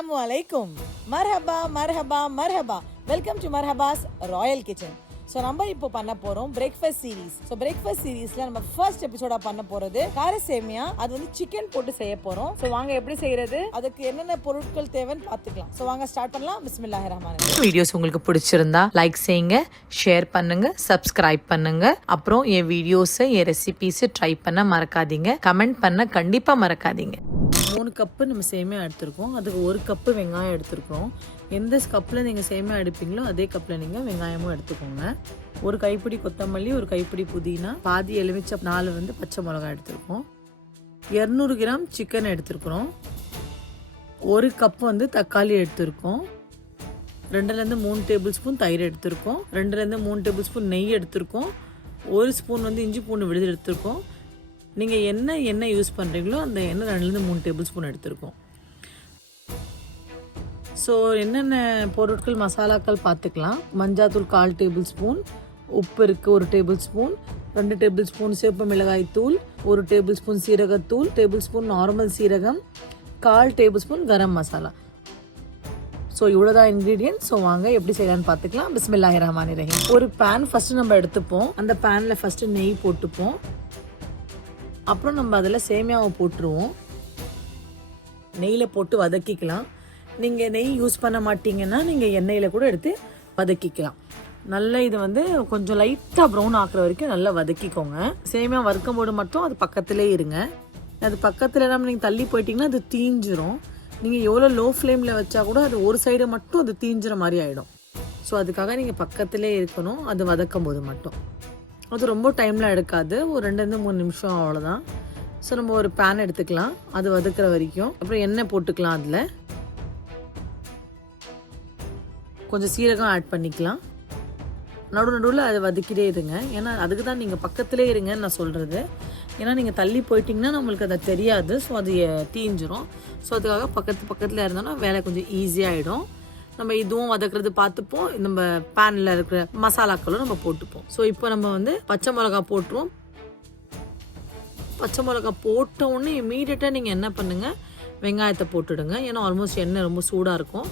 Assalamu alaikum. Marhaba, marhaba, marhaba. Welcome to Marhaba's Royal Kitchen. So நம்ம இப்போ பண்ண போகிறோம் பிரேக்ஃபாஸ்ட் சீரீஸ். ஸோ பிரேக்ஃபாஸ்ட் சீரீஸில் நம்ம ஃபர்ஸ்ட் எபிசோடாக பண்ண போகிறது கார சேமியா. அது வந்து சிக்கன் போட்டு செய்ய போகிறோம். ஸோ வாங்க எப்படி செய்கிறது, அதுக்கு என்னென்ன பொருட்கள் தேவைன்னு பார்த்துக்கலாம். ஸோ வாங்க ஸ்டார்ட் பண்ணலாம். பிஸ்மில்லாஹிர் ரஹ்மானிர் ரஹீம். வீடியோஸ் உங்களுக்கு பிடிச்சிருந்தா லைக் செய்யுங்க, ஷேர் பண்ணுங்க, சப்ஸ்கிரைப் பண்ணுங்க. அப்புறம் என் வீடியோஸை என் ரெசிபீஸை ட்ரை பண்ண மறக்காதீங்க, கமெண்ட் பண்ண கண்டிப்பாக மறக்காதீங்க. 3 கப்பு நம்ம சேமியா எடுத்துருக்கோம். அதுக்கு 1 கப்பு வெங்காயம் எடுத்துருக்கோம். எந்த கப்பில் நீங்கள் சேமியா எடுப்பீங்களோ அதே கப்பில் நீங்கள் வெங்காயமும் எடுத்துக்கோங்க. 1 கைப்பிடி கொத்தமல்லி, 1 கைப்பிடி புதினா, பாதி எலுமிச்சை, 4 வந்து பச்சை மிளகாய் எடுத்துருக்கோம். 200 கிராம் சிக்கன் எடுத்துருக்குறோம். 1 கப் வந்து தக்காளி எடுத்துருக்கோம். 2லேருந்து 3 டேபிள் ஸ்பூன் தயிர் எடுத்துருக்கோம். 2லேருந்து 3 டேபிள் ஸ்பூன் நெய் எடுத்துருக்கோம். 1 ஸ்பூன் வந்து இஞ்சி பூண்டு விழுது எடுத்துருக்கோம். நீங்கள் என்ன எண்ணெய் யூஸ் பண்ணுறீங்களோ அந்த எண்ணெய் 2லேருந்து 3 டேபிள் ஸ்பூன் எடுத்துருக்கோம். ஸோ என்னென்ன பொருட்கள் மசாலாக்கள் பார்த்துக்கலாம். மஞ்சாத்தூள் 1/4 டேபிள் ஸ்பூன், உப்பு இருக்குது 1 டேபிள் ஸ்பூன், 2 டேபிள் ஸ்பூன் சிவப்பு மிளகாய் தூள், 1 டேபிள் ஸ்பூன் சீரகத்தூள், டேபிள் ஸ்பூன் நார்மல் சீரகம், 1/4 table spoon garam masala. So இவ்வளோதான் இன்க்ரீடியன்ட். ஸோ வாங்க எப்படி செய்யலான்னு பார்த்துக்கலாம். பிஸ்மில்லாஹிர் ரஹ்மானிர் ரஹீம். ஒரு பேன் ஃபஸ்ட்டு நம்ம எடுத்துப்போம். அந்த பேனில் ஃபஸ்ட்டு நெய் போட்டுப்போம். அப்புறம் நம்ம அதில் சேமியாவை போட்டுருவோம். நெய்யில் போட்டு வதக்கிக்கலாம். நீங்கள் நெய் யூஸ் பண்ண மாட்டிங்கன்னா நீங்கள் எண்ணெயில் கூட எடுத்து வதக்கிக்கலாம். நல்லா இது வந்து கொஞ்சம் லைட்டாக ப்ரௌன் ஆக்குற வரைக்கும் நல்லா வதக்கிக்கோங்க. சேமியா வறுக்கும் போது மட்டும் அது பக்கத்திலே இருங்க. அது பக்கத்தில் நம்ம நீங்கள் தள்ளி போயிட்டிங்கன்னா அது தீஞ்சிரும். நீங்கள் எவ்வளோ லோ ஃப்ளேமில் வச்சா கூட அது ஒரு சைடை மட்டும் அது தீஞ்சிற மாதிரி ஆகிடும். ஸோ அதுக்காக நீங்கள் பக்கத்திலே இருக்கணும் அது வதக்கும் போது மட்டும். அது ரொம்ப டைம்லாம் எடுக்காது, ஒரு 2லேருந்து 3 நிமிஷம் அவ்வளோதான். ஸோ நம்ம ஒரு பேன் எடுத்துக்கலாம், அது வதக்கிற வரைக்கும். அப்புறம் எண்ணெய் போட்டுக்கலாம். அதில் கொஞ்சம் சீரகம் ஆட் பண்ணிக்கலாம். நடுவில் அதை வதக்கிட்டே இருங்க. ஏன்னா அதுக்கு தான் நீங்கள் பக்கத்திலே இருங்கன்னு நான் சொல்கிறது. ஏன்னா நீங்கள் தள்ளி போயிட்டிங்கன்னா நம்மளுக்கு அதை தெரியாது. ஸோ அது தீஞ்சிரும். ஸோ அதுக்காக பக்கத்தில் இருந்தோன்னா வேலை கொஞ்சம் ஈஸியாகிடும். நம்ம இதுவும் வதக்குறது பார்த்துப்போம். நம்ம பேனில் இருக்கிற மசாலாக்களும் நம்ம போட்டுப்போம். ஸோ இப்போ நம்ம வந்து பச்சை மிளகா போட்டுருவோம். பச்சை மிளகா போட்ட உடனே இமீடியட்டாக நீங்கள் என்ன பண்ணுங்கள், வெங்காயத்தை போட்டுடுங்க. ஏன்னா ஆல்மோஸ்ட் எண்ணெய் ரொம்ப சூடாக இருக்கும்,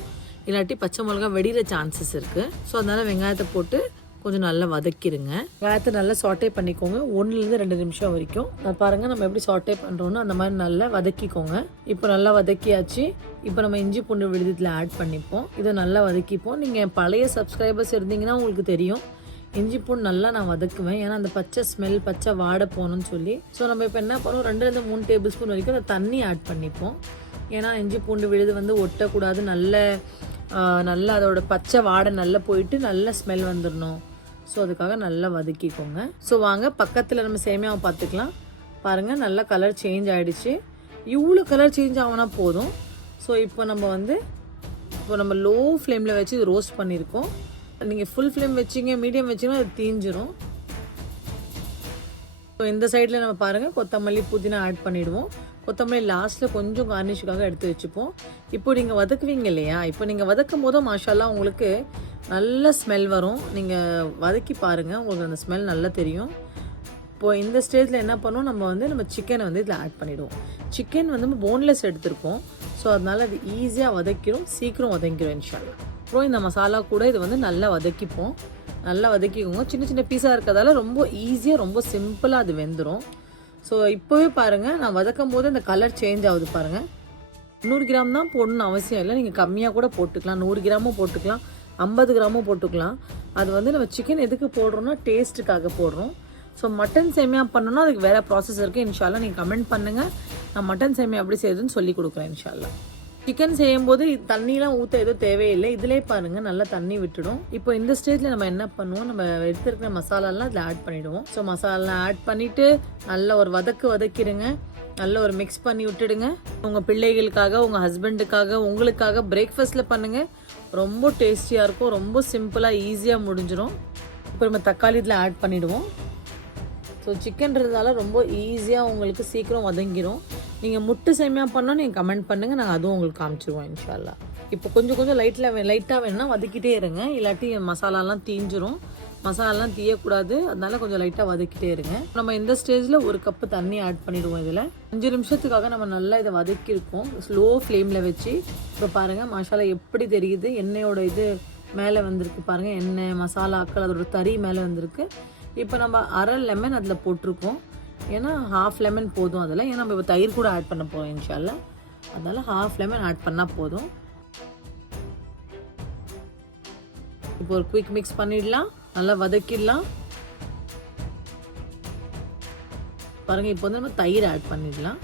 இல்லாட்டி பச்சை மிளகா வெடிகிற சான்சஸ் இருக்குது. ஸோ அதனால் வெங்காயத்தை போட்டு கொஞ்சம் நல்லா வதக்கிடுங்க. வெங்காயத்தை நல்லா சாட்டே பண்ணிக்கோங்க, 1லேருந்து 2 நிமிஷம் வரைக்கும். நான் பாருங்கள் நம்ம எப்படி சாட்டே பண்ணுறோன்னு அந்த மாதிரி நல்லா வதக்கிக்கோங்க. இப்போ நல்லா வதக்கியாச்சு. இப்போ நம்ம இஞ்சி பூண்டு விழுதில் ஆட் பண்ணிப்போம். இதை நல்லா வதக்கிப்போம். நீங்கள் பழைய சப்ஸ்கிரைபர்ஸ் இருந்தீங்கன்னா உங்களுக்கு தெரியும், இஞ்சி பூண்டு நல்லா நான் வதக்குவேன். ஏன்னா அந்த பச்சை ஸ்மெல், பச்சை வாடை போகணும்னு சொல்லி. ஸோ நம்ம இப்போ என்ன பண்ணுவோம், 2லேருந்து 3 டேபிள் ஸ்பூன் வரைக்கும் அந்த தண்ணி ஆட் பண்ணிப்போம். ஏன்னா இஞ்சி பூண்டு விழுது வந்து ஒட்டக்கூடாது, நல்லா அதோட பச்சை வாடை நல்லா போயிட்டு நல்ல ஸ்மெல் வந்துடணும். ஸோ அதுக்காக நல்லா வதக்கிக்கோங்க. ஸோ வாங்க பக்கத்தில் நம்ம சேமியாவை பார்த்துக்கலாம். பாருங்கள் நல்லா கலர் சேஞ்ச் ஆகிடுச்சு. இவ்வளோ கலர் சேஞ்ச் ஆகுனா போதும். ஸோ இப்போ நம்ம லோ ஃப்ளேமில் வச்சு இது ரோஸ்ட் பண்ணியிருக்கோம். நீங்கள் ஃபுல் ஃப்ளேம் வச்சிங்க, மீடியம் வச்சிங்கன்னா அது தீஞ்சிரும். ஸோ இந்த சைடில் நம்ம பாருங்கள் கொத்தமல்லி புதினா ஆட் பண்ணிவிடுவோம். கொத்தமல்லி லாஸ்ட்டில் கொஞ்சம் கார்னிஷுக்காக எடுத்து வச்சுப்போம். இப்போ நீங்கள் வதக்குவீங்க இல்லையா, இப்போ நீங்கள் வதக்கும் போதும் மாஷால்லா உங்களுக்கு நல்ல ஸ்மெல் வரும். நீங்கள் வதக்கி பாருங்கள், உங்களுக்கு அந்த ஸ்மெல் நல்லா தெரியும். இப்போது இந்த ஸ்டேஜில் என்ன பண்ணுவோம், நம்ம சிக்கனை வந்து இதில் ஆட் பண்ணிவிடுவோம். சிக்கன் வந்து நம்ம போன்லெஸ் எடுத்திருக்கோம். ஸோ அதனால் அது ஈஸியாக வதக்கிடும், சீக்கிரம் வதங்கிடும் இன்ஷால்லா. அப்புறம் இந்த மசாலா கூட இது வந்து நல்லா வதக்கிப்போம். நல்லா வதக்கிக்கோங்க. சின்ன சின்ன பீஸாக இருக்கிறதால ரொம்ப ஈஸியாக ரொம்ப சிம்பிளாக அது வெந்துடும். ஸோ இப்போவே பாருங்கள் நான் வதக்கும் போது அந்த கலர் சேஞ்ச் ஆகுது பாருங்கள். 100 கிராம் தான் போடணும்னு அவசியம் இல்லை, நீங்கள் கம்மியாக கூட போட்டுக்கலாம். 100 கிராமும் போட்டுக்கலாம், 50 கிராமும் போட்டுக்கலாம். அது வந்து நம்ம சிக்கன் எதுக்கு போடுறோன்னா டேஸ்ட்டுக்காக போடுறோம். ஸோ மட்டன் சேமியா பண்ணணும்னா அதுக்கு வேறு ப்ராசஸ் இருக்குது. இன்ஷால்லா நீங்கள் கமெண்ட் பண்ணுங்கள், நான் மட்டன் சேமியா எப்படி செய்யுதுன்னு சொல்லி கொடுக்குறேன் இன்ஷால்லா. சிக்கன் செய்யும்போது தண்ணிலாம் ஊற்ற எதுவும் தேவையில்லை, இதிலே பாருங்கள் நல்லா தண்ணி விட்டுடும். இப்போ இந்த ஸ்டேஜில் நம்ம என்ன பண்ணுவோம், நம்ம எடுத்துருக்கிற மசாலாலாம் இதில் ஆட் பண்ணிவிடுவோம். ஸோ மசாலாலாம் ஆட் பண்ணிவிட்டு நல்லா ஒரு வதக்கிடுங்க. நல்ல ஒரு மிக்ஸ் பண்ணி விட்டுடுங்க. உங்கள் பிள்ளைகளுக்காக, உங்கள் ஹஸ்பண்டுக்காக, உங்களுக்காக பிரேக்ஃபாஸ்ட்டில் பண்ணுங்கள். ரொம்ப டேஸ்டியாக இருக்கும், ரொம்ப சிம்பிளாக ஈஸியாக முடிஞ்சிடும். இப்போ நம்ம தக்காளி இதில் ஆட் பண்ணிவிடுவோம். ஸோ சிக்கன்றதால ரொம்ப ஈஸியாக உங்களுக்கு சீக்கிரம் வதங்கிடும். நீங்கள் முட்டை சேமியா பண்ணோன்னு நீங்கள் கமெண்ட் பண்ணுங்கள், நாங்கள் அதுவும் உங்களுக்கு காமிச்சிருவோம் இன்ஷால்லா. இப்போ கொஞ்சம் லைட்டாக வேணுன்னா வதக்கிட்டே இருங்க, இல்லாட்டி மசாலாலாம் தீஞ்சிரும். மசாலாலாம் தீயக்கூடாது, அதனால கொஞ்சம் லைட்டாக வதக்கிட்டே இருங்க. நம்ம இந்த ஸ்டேஜில் 1 கப்பு தண்ணி ஆட் பண்ணிடுவோம். இதில் 5 நிமிஷத்துக்காக நம்ம நல்லா இதை வதக்கியிருக்கோம் ஸ்லோ ஃப்ளேமில் வச்சு. இப்போ பாருங்கள் மசாலா எப்படி தெரியுது, எண்ணெயோட இது மேலே வந்திருக்கு பாருங்கள், எண்ணெய் மசாலாக்கள் அதோட தறி மேலே வந்திருக்கு. இப்போ நம்ம அரை லெமன் அதில் போட்டிருக்கோம், ஏன்னா ஹாஃப் லெமன் போதும் அதில், ஏன்னா நம்ம இப்போ தயிர் கூட ஆட் பண்ண போகிறோம் இன்ஷால்லா, அதனால் ஹாஃப் லெமன் ஆட் பண்ணால் போதும். இப்போ ஒரு குயிக் மிக்ஸ் பண்ணிடலாம், நல்லா வதக்கிடலாம். பாருங்கள் இப்போ வந்து நம்ம தயிர் ஆட் பண்ணிடலாம்,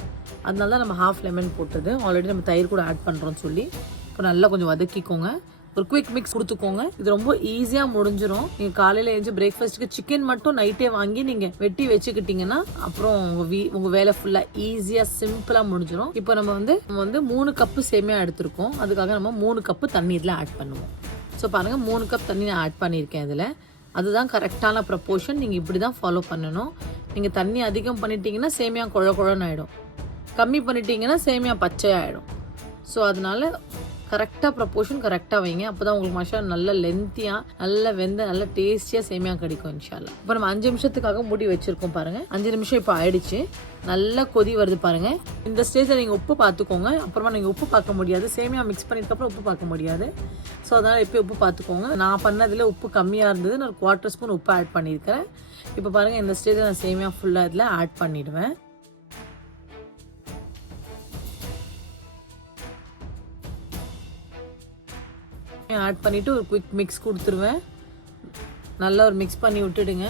அதனால தான் நம்ம ஹாஃப் லெமன் போட்டது. ஆல்ரெடி நம்ம தயிர் கூட ஆட் பண்ணுறோன்னு சொல்லி இப்போ நல்லா கொஞ்சம் வதக்கிக்கோங்க. ஒரு குயிக் மிக்ஸ் கொடுத்துக்கோங்க. இது ரொம்ப ஈஸியாக முடிஞ்சிடும். நீங்கள் காலையில் எழுந்து பிரேக்ஃபாஸ்ட்டுக்கு சிக்கன் மட்டும் நைட்டே வாங்கி நீங்கள் வெட்டி வச்சுக்கிட்டிங்கன்னா அப்புறம் உங்கள் வேலை ஃபுல்லாக ஈஸியாக சிம்பிளாக முடிஞ்சிடும். இப்போ நம்ம வந்து 3 கப்பு சேமியா எடுத்திருக்கோம், அதுக்காக நம்ம 3 கப்பு தண்ணி இதில் ஆட் பண்ணுவோம். ஸோ பாருங்கள் 3 கப் தண்ணி நான் ஆட் பண்ணியிருக்கேன் இதில். அதுதான் கரெக்டான ப்ரப்போர்ஷன். நீங்கள் இப்படி தான் ஃபாலோ பண்ணணும். நீங்கள் தண்ணி அதிகம் பண்ணிட்டீங்கன்னா சேமியா குழன்னு ஆகிடும், கம்மி பண்ணிட்டீங்கன்னா சேமியா பச்சையாகிடும். ஸோ அதனால் கரெக்டாக ப்ரப்போர்ஷன் கரெக்டாக வைங்க, அப்போ தான் உங்களுக்கு மசாலா நல்ல லென்த்தியாக நல்ல நல்ல டேஸ்டியாக சேமியா கிடைக்கும் இன்ஷால்லா. இப்போ நம்ம 5 நிமிஷத்துக்காக மூடி வச்சுருக்கோம் பாருங்கள். 5 நிமிஷம் இப்போ ஆயிடுச்சு, நல்லா கொதி வருது பாருங்கள். இந்த ஸ்டேஜில் நீங்கள் உப்பு பார்த்துக்கோங்க, அப்புறமா நீங்கள் உப்பு பார்க்க முடியாது, சேமியா மிக்ஸ் பண்ணிட்டதுக்கப்புறம் உப்பு பார்க்க முடியாது. ஸோ அதனால் இப்போ உப்பு பார்த்துக்கோங்க. நான் பண்ணதில் உப்பு கம்மியாக இருந்தது, நான் 1/4 ஸ்பூன் உப்பு ஆட் பண்ணியிருக்கிறேன். இப்போ பாருங்கள் இந்த ஸ்டேஜில் நான் சேமியா ஃபுல்லாக இதில் ஆட் பண்ணிவிடுவேன். ஆட் பண்ணிவிட்டு ஒரு குயிக் மிக்ஸ் கொடுத்துருவேன். நல்லா ஒரு மிக்ஸ் பண்ணி விட்டுடுங்க.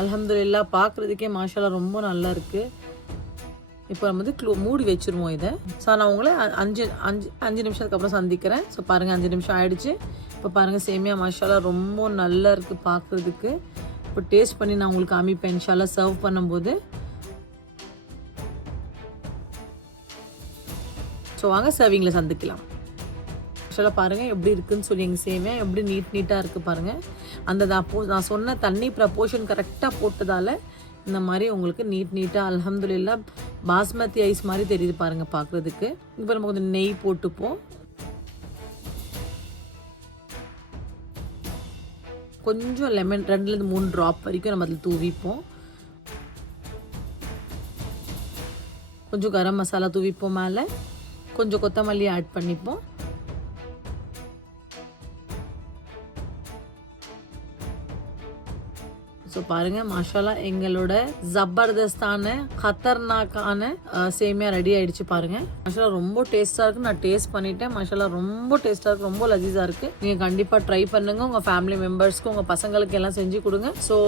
அல்ஹம்துலில்லாஹ் பார்க்குறதுக்கே மாஷாலா ரொம்ப நல்லா இருக்குது. இப்போ நம்ம வந்து மூடி வச்சுருவோம் இதை. ஸோ நான் உங்களை 5 நிமிஷத்துக்கு அப்புறம் சந்திக்கிறேன். ஸோ பாருங்கள் 5 நிமிஷம் ஆகிடுச்சு. இப்போ பாருங்கள் சேமியா மாஷாலா ரொம்ப நல்லா இருக்குது பார்க்குறதுக்கு. இப்போ டேஸ்ட் பண்ணி நான் உங்களுக்கு காமிப்பேன் இன்ஷால்லா சர்வ் பண்ணும்போது. ஸோ வாங்க சர்விங்கில் சந்திக்கலாம். ஆக்சுவலாக பாருங்கள் எப்படி இருக்குதுன்னு சொல்லி எங்கள் சேமியா எப்படி நீட்டாக இருக்குது பாருங்கள். அந்த நான் சொன்ன தண்ணி ப்ரப்போர்ஷன் கரெக்டாக போட்டதால் இந்த மாதிரி உங்களுக்கு நீட்டாக அல்ஹம்துலில்லாஹ் பாஸ்மதி ஐஸ் மாதிரி தெரியுது பாருங்கள் பார்க்குறதுக்கு. இப்போ நம்ம கொஞ்சம் நெய் போட்டுப்போம், கொஞ்சம் லெமன் 2-3 ட்ராப் வரைக்கும் நம்ம அதில் தூவிப்போம். கொஞ்சம் கரம் மசாலா தூவிப்போம், மேலே கொஞ்சம் கொத்தமல்லி ஆட் பண்ணிப்போம். ஸோ பாருங்கள் மாஷாலா எங்களோட ஜபர்தஸ்தான கத்தர்நாக்கான சேமியா ரெடி ஆகிடுச்சு பாருங்கள். மாஷாலா ரொம்ப டேஸ்ட்டாக இருக்குது, நான் டேஸ்ட் பண்ணிட்டேன். மாஷாலா ரொம்ப டேஸ்ட்டாக இருக்குது, ரொம்ப லஜீஸாக இருக்குது. நீங்கள் கண்டிப்பாக ட்ரை பண்ணுங்கள், உங்கள் ஃபேமிலி மெம்பர்ஸ்க்கு உங்கள் பசங்களுக்கு எல்லாம் செஞ்சு கொடுங்க. ஸோ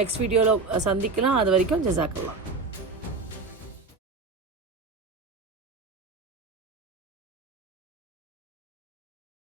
நெக்ஸ்ட் வீடியோவில் சந்திக்கலாம். அது வரைக்கும் ஜஸாக்கல்லாஹ்.